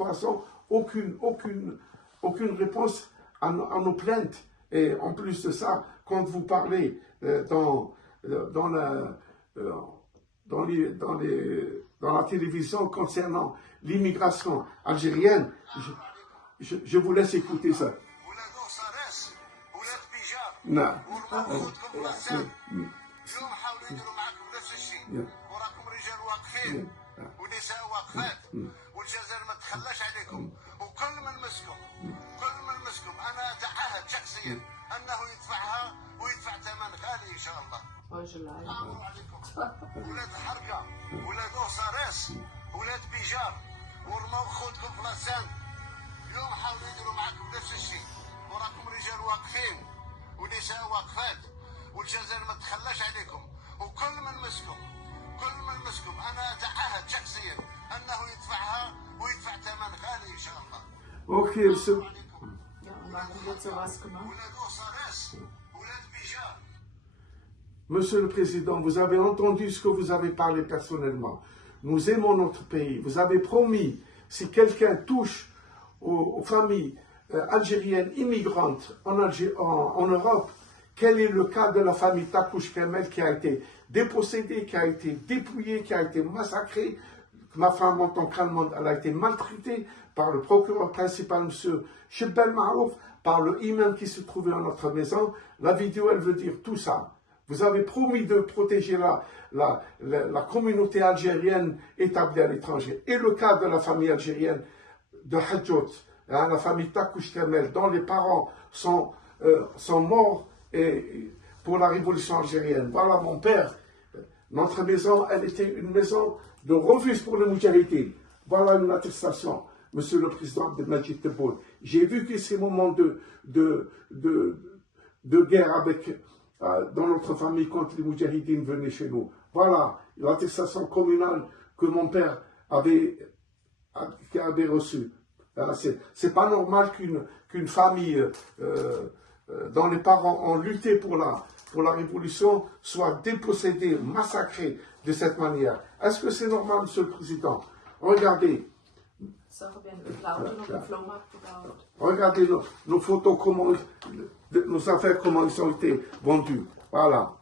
3 ans, aucune réponse à nos plaintes. Et en plus de ça, quand vous parlez dans la télévision concernant l'immigration algérienne, je vous laisse écouter ça. Non. ونساء واقفات والجزائر ما تخلاش عليكم وكل من مسكم انا اتعهد شخصيا انه يدفعها ويدفع ثمن غالي ان شاء الله. امر عليكم ولاد الحركه ولاد اوصاريس ولاد بيجار ورموا خوتكم في لاسان اليوم حاولوا يديروا معكم نفس الشيء وراكم رجال واقفين ونساء واقفات والجزائر ما تخلاش عليكم وكل من مسكم انا اتعهد شخصيا انه يدفعها ويدفع ثمن غالي ان شاء الله. اوكي monsieur. Monsieur le Président, vous avez entendu ce que vous avez parlé personnellement. Nous aimons notre pays. Vous avez promis, si quelqu'un touche aux familles algériennes immigrantes en Europe, quel est le cas de la famille Takouch Kamel qui a été dépossédée, qui a été dépouillée, qui a été massacrée. Ma femme, en tant qu'allemande, elle a été maltraitée par le procureur principal, M. Chebbel Marouf, par le imam qui se trouvait dans notre maison. La vidéo, elle veut dire tout ça. Vous avez promis de protéger la communauté algérienne établie à l'étranger. Et le cas de la famille algérienne de Hadjout, hein, la famille Takouch Kamel, dont les parents sont morts pour la révolution algérienne. Voilà mon père. Notre maison, elle était une maison de refuge pour les Moudjahidines. Voilà une attestation, Monsieur le Président Abdelmajid Tebboune. J'ai vu que ces moments de guerre dans notre famille quand les Moudjahidines venaient chez nous. Voilà l'attestation communale que mon père avait reçue. C'est pas normal qu'une famille dont les parents ont lutté pour la révolution soit dépossédée, massacrée de cette manière. Est-ce que c'est normal, Monsieur le Président? Regardez. Regardez nos photos, nos affaires, comment ils ont été vendues. Voilà.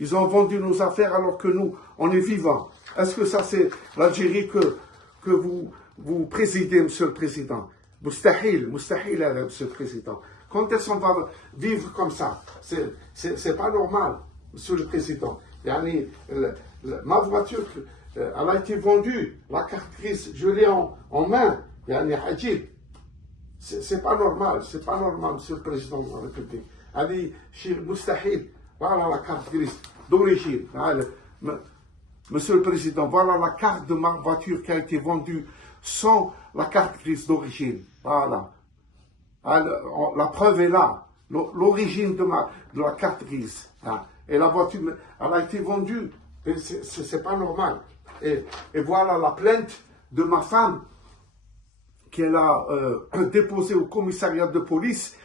Ils ont vendu nos affaires alors que nous, on est vivants. Est-ce que ça, c'est l'Algérie que vous présidez, Monsieur le Président? Moustahil, Monsieur le Président. Quand est-ce qu'on va vivre comme ça? C'est pas normal, Monsieur le Président. Ma voiture, elle a été vendue, la carte grise, je l'ai en main. C'est pas normal, Monsieur le Président de la République. Allez, chez Moustahil, voilà la carte grise d'origine. Monsieur le Président, voilà la carte de ma voiture qui a été vendue sans la carte grise d'origine. Voilà. La preuve est là, l'origine de la carte grise. Et la voiture, elle a été vendue. C'est pas normal. Et voilà la plainte de ma femme qu'elle a déposée au commissariat de police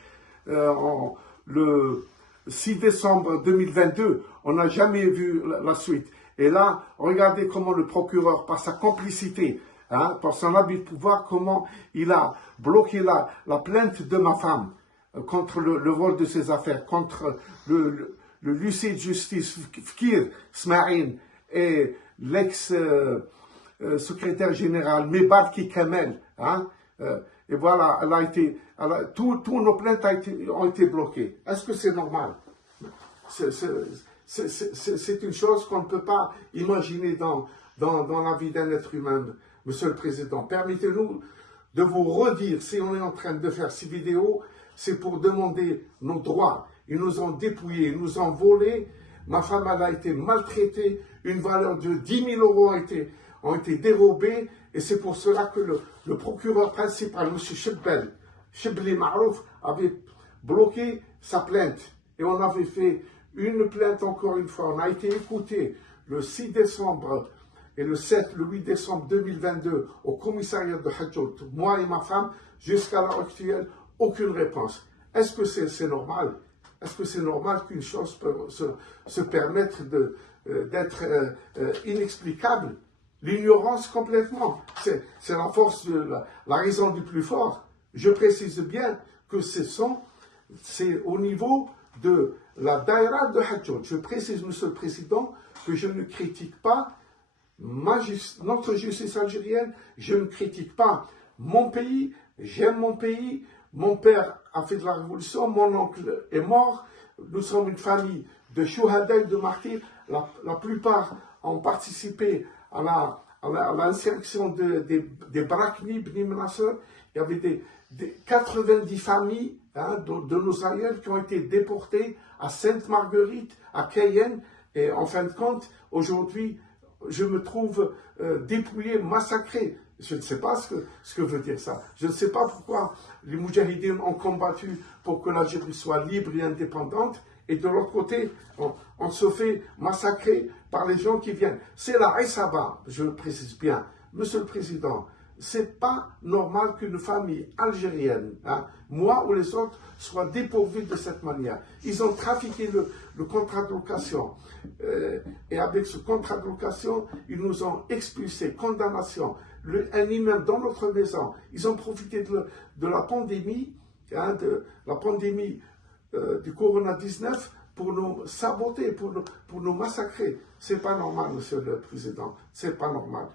le 6 décembre 2022. On n'a jamais vu la suite. Et là, regardez comment le procureur, par sa complicité, par son abus de pouvoir, comment il a bloqué la plainte de ma femme contre le vol de ses affaires, contre le l'huissier de justice Fkir Smaïn et l'ex-secrétaire général Mebarki Kamel. Et voilà, tous nos plaintes ont été bloquées. Est-ce que c'est normal? C'est une chose qu'on ne peut pas imaginer dans la vie d'un être humain, Monsieur le Président. Permettez-nous de vous redire, si on est en train de faire ces vidéos, c'est pour demander nos droits. Ils nous ont dépouillés, ils nous ont volés. Ma femme, elle a été maltraitée. Une valeur de 10 000 euros ont été dérobés. Et c'est pour cela que le procureur principal, M. Chebbel Marouf, avait bloqué sa plainte. Et on avait fait une plainte encore une fois. On a été écouté le 6 décembre et le 8 décembre 2022 au commissariat de Hadjout. Moi et ma femme, jusqu'à l'heure actuelle, aucune réponse. Est-ce que c'est normal? Est-ce que c'est normal qu'une chose peut se permettre d'être inexplicable? l'ignorance complètement. C'est la force de la raison du plus fort. Je précise bien que c'est au niveau de la daïra de Hadjoun. Je précise, Monsieur le Président, que je ne critique pas notre justice algérienne, je ne critique pas mon pays, j'aime mon pays, mon père a fait de la révolution, mon oncle est mort, nous sommes une famille de chouhada et de martyrs, la plupart ont participé à l'insurrection des Brakni, Bni Menasseur. Il y avait 90 familles de nos aïeuls qui ont été déportées à Sainte-Marguerite, à Cayenne, et en fin de compte, aujourd'hui, je me trouve dépouillé, massacré. Je ne sais pas ce que veut dire ça. Je ne sais pas pourquoi les Moudjahidines ont combattu pour que l'Algérie soit libre et indépendante. Et de l'autre côté, on se fait massacrer par les gens qui viennent. C'est la Aïsaba, je le précise bien. Monsieur le Président, c'est pas normal qu'une famille algérienne, moi ou les autres, soit dépourvue de cette manière. Ils ont trafiqué le contrat de location. Et avec ce contrat de location, ils nous ont expulsés, condamnation, un immeuble dans notre maison. Ils ont profité de la pandémie, du Corona-19 pour nous saboter, pour nous massacrer. C'est pas normal, Monsieur le Président. C'est pas normal.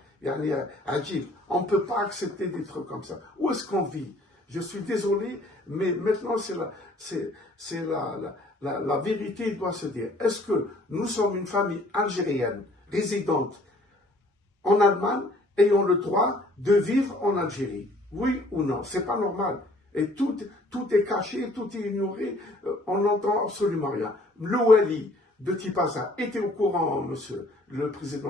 On ne peut pas accepter des trucs comme ça. Où est-ce qu'on vit? Je suis désolé, mais maintenant, la vérité doit se dire. Est-ce que nous sommes une famille algérienne résidente en Allemagne ayant le droit de vivre en Algérie? Oui ou non? C'est pas normal. Et tout est caché, tout est ignoré, on n'entend absolument rien. Le Wali de Tipaza était au courant, Monsieur le Président.